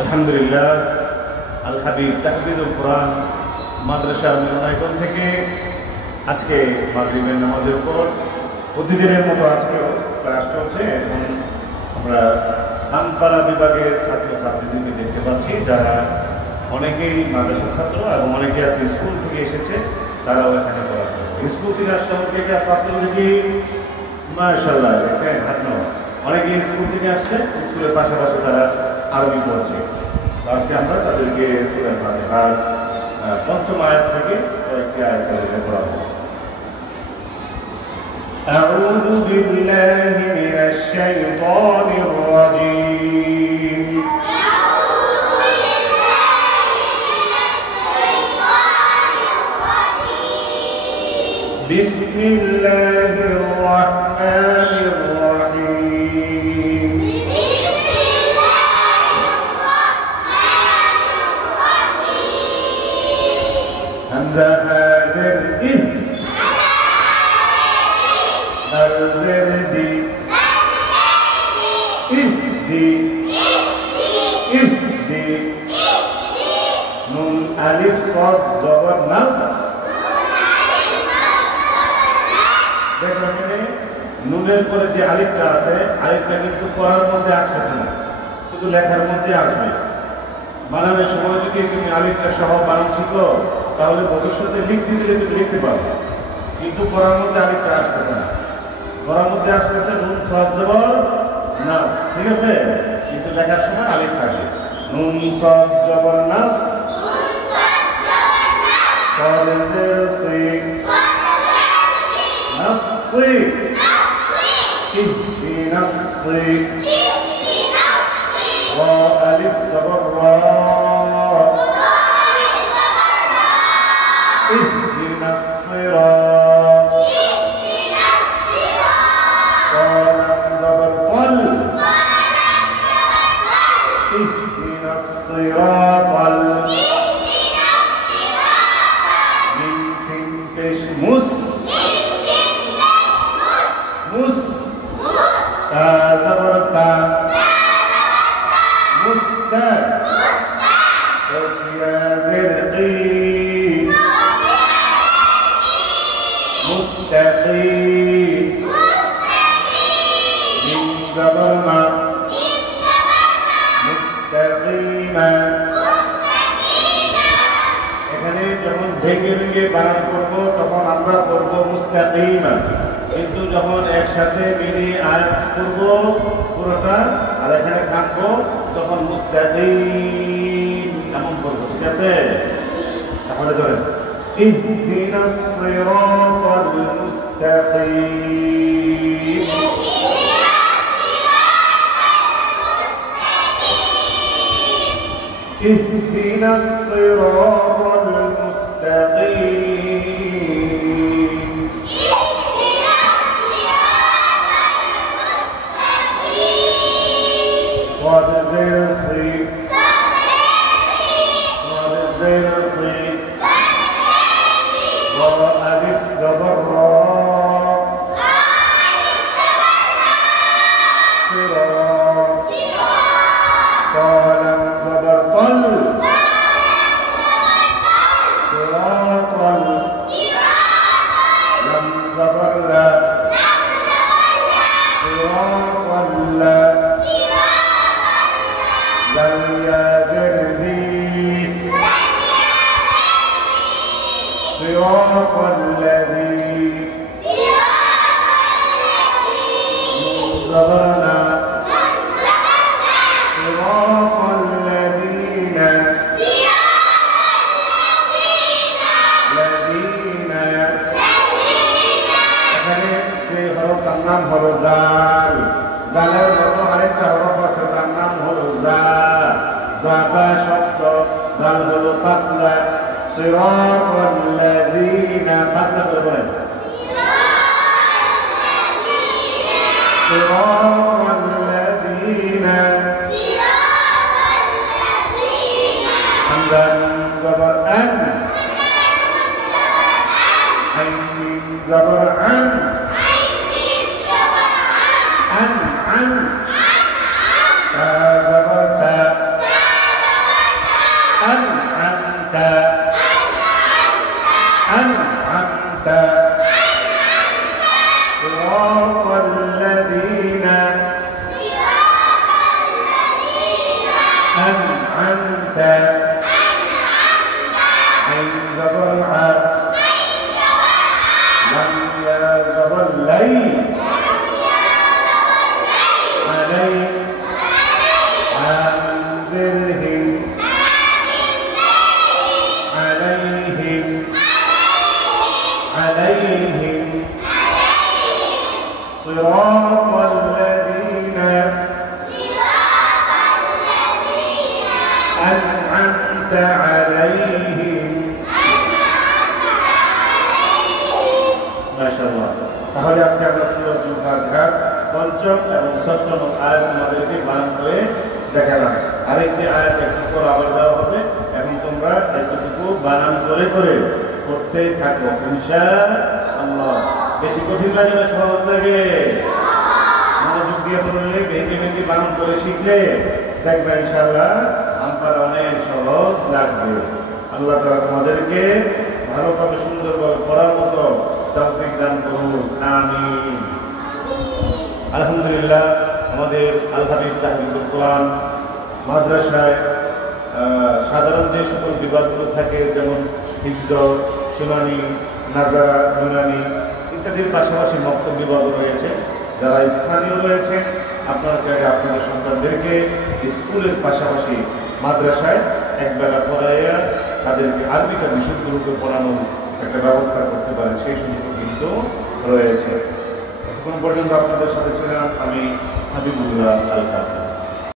আলহামদুলিল্লাহ আল হাবিব তাহফিজুল কোরআন মাদ্রাসা মিলনায়তন থেকে আজকে মাগরিবের নামাজের পর প্রতিদিনের মতো আজকেও ক্লাস চলছে। এবং আমরা আমপাড়া বিভাগের ছাত্রছাত্রীদেরকে দেখতে পাচ্ছি, যারা অনেকেই মাদ্রাসার ছাত্র এবং অনেকে আছে স্কুল থেকে এসেছে, তারাও এখানে পড়াশোনা করে। স্কুল থেকে আসলে অনেকে ছাত্র দেখি মাশাআল্লাহ হাত নেওয়া, অনেকে স্কুল থেকে আসছে, স্কুলের পাশাপাশি তারা আরবি পড়ছে। আজকে আমরা তাদেরকে সূরা ফাতিহার পঞ্চম আয়াত থেকে কয়েকটি আয়াত তাদেরকে পড়াবো। أعوذ بالله من الشيطان الرجيم بسم الله الرحمن الرحيم همزة هاجر الزردي اهدي اهدي نون ألف صاد جبر نفس দেখবেন নুনের পরে যে আলিফটা আছে, আলিফটা কিন্তু পড়ার মধ্যে আসতেছে না, শুধু লেখার মধ্যে আসবে। বানানোর সময় যদি তুমি আলিফটা সহ বানান শিখো, তাহলে ভবিষ্যতে লিখতে দিলে তুমি লিখতে পারবে, কিন্তু পড়ার মধ্যে আলিফটা আসতেছে না। পড়ার মধ্যে আসতেছে নুন সাদ জবর নাস, ঠিক আছে, কিন্তু লেখার সময় আলিফ থাকে। নুন সাদ জবর নাস সাদের সি নাসি ইহদিনা নাসি রা আলিফ জবর রা ইহদিনা সিরাত قلم زبر قل اهدنا الصراط من سنكش مس مس تا زبر تا مستا وفيا زرقي مستقيم زبرنا মুস্তাকিমা। এখানে যখন ভেঙে ভেঙে বানান করব তখন আমরা পড়ব মুস্তাকিমা, কিন্তু যখন একসাথে মিলিয়ে আয়াত করব পুরোটা আর এখানে থাকবো তখন মুস্তাকিম এমন করব, ঠিক আছে? তাহলে ধরেন ইহদিনাস সিরাতাল মুস্তাকিম اهدنا الصراط المستقيم صاد زير صيد صاد زير صيد را ألف جبر را صراط قلم زبر قل صراطا لم زبر لا صراطا لا لم يادر ذي صراط الذي زبرنا صراط الذين এখানে যে হরফ তার নাম হলো জাল, জালের মতো আরেকটা হরফ আছে তার নাম হলো জা, জাবা শব্দ, জাল হলো পাতলা। সিরাতাল লাযীনা, পাতলা করে বলেন সিরাতাল লাযীনা হামজা জবর আন আইন জবর আন عن تا زبر تا أنعمت عين زبر لم يا زبر لي علي أنزلهم عليهم صراط الذين أنعمت عليهم ما شاء الله তাহলে আজকে আমরা সূরাতুল ফাতিহার পঞ্চম এবং ষষ্ঠ আয়াত আমাদেরকে বানান করে দেখালাম। আরেকটি আয়াত একটু করে আবার দেওয়া হবে এবং তোমরা একটুকু বানান করে করে করতে থাকো ইনশাআল্লাহ। বেশি কঠিন লাগে না সহজ লাগে? মনোযোগ দিয়ে পড়লে ভেঙে ভেঙে বানান করে শিখলে দেখবে ইনশাআল্লাহ আমার অনেক সহজ লাগবে। আল্লাহ তাআলা তোমাদেরকে ভালোভাবে সুন্দরভাবে পড়ার মতো তৌফিক দান করুন, আমিন। আলহামদুলিল্লাহ, আমাদের আল হাবিব তাহফিজুল কোরআন মাদ্রাসায় সাধারণ যে সকল বিভাগগুলো থাকে, যেমন হিফজ, শুনানি, নাজারা, ইউনানি ইত্যাদির পাশাপাশি মক্তব বিভাগও রয়েছে। যারা স্থানীয় রয়েছে আপনারা চাইলে আপনাদের সন্তানদেরকে স্কুলের পাশাপাশি মাদ্রাসায় একবেলা পড়াইয়া তাদেরকে আরবিকা বিশুদ্ধরূপে পড়ানোর একটা ব্যবস্থা করতে পারেন, সেই সুযোগ কিন্তু রয়েছে। এখন পর্যন্ত আপনাদের সাথে ছিলাম আমি হাবিবুল্লাহ আল কাসেম।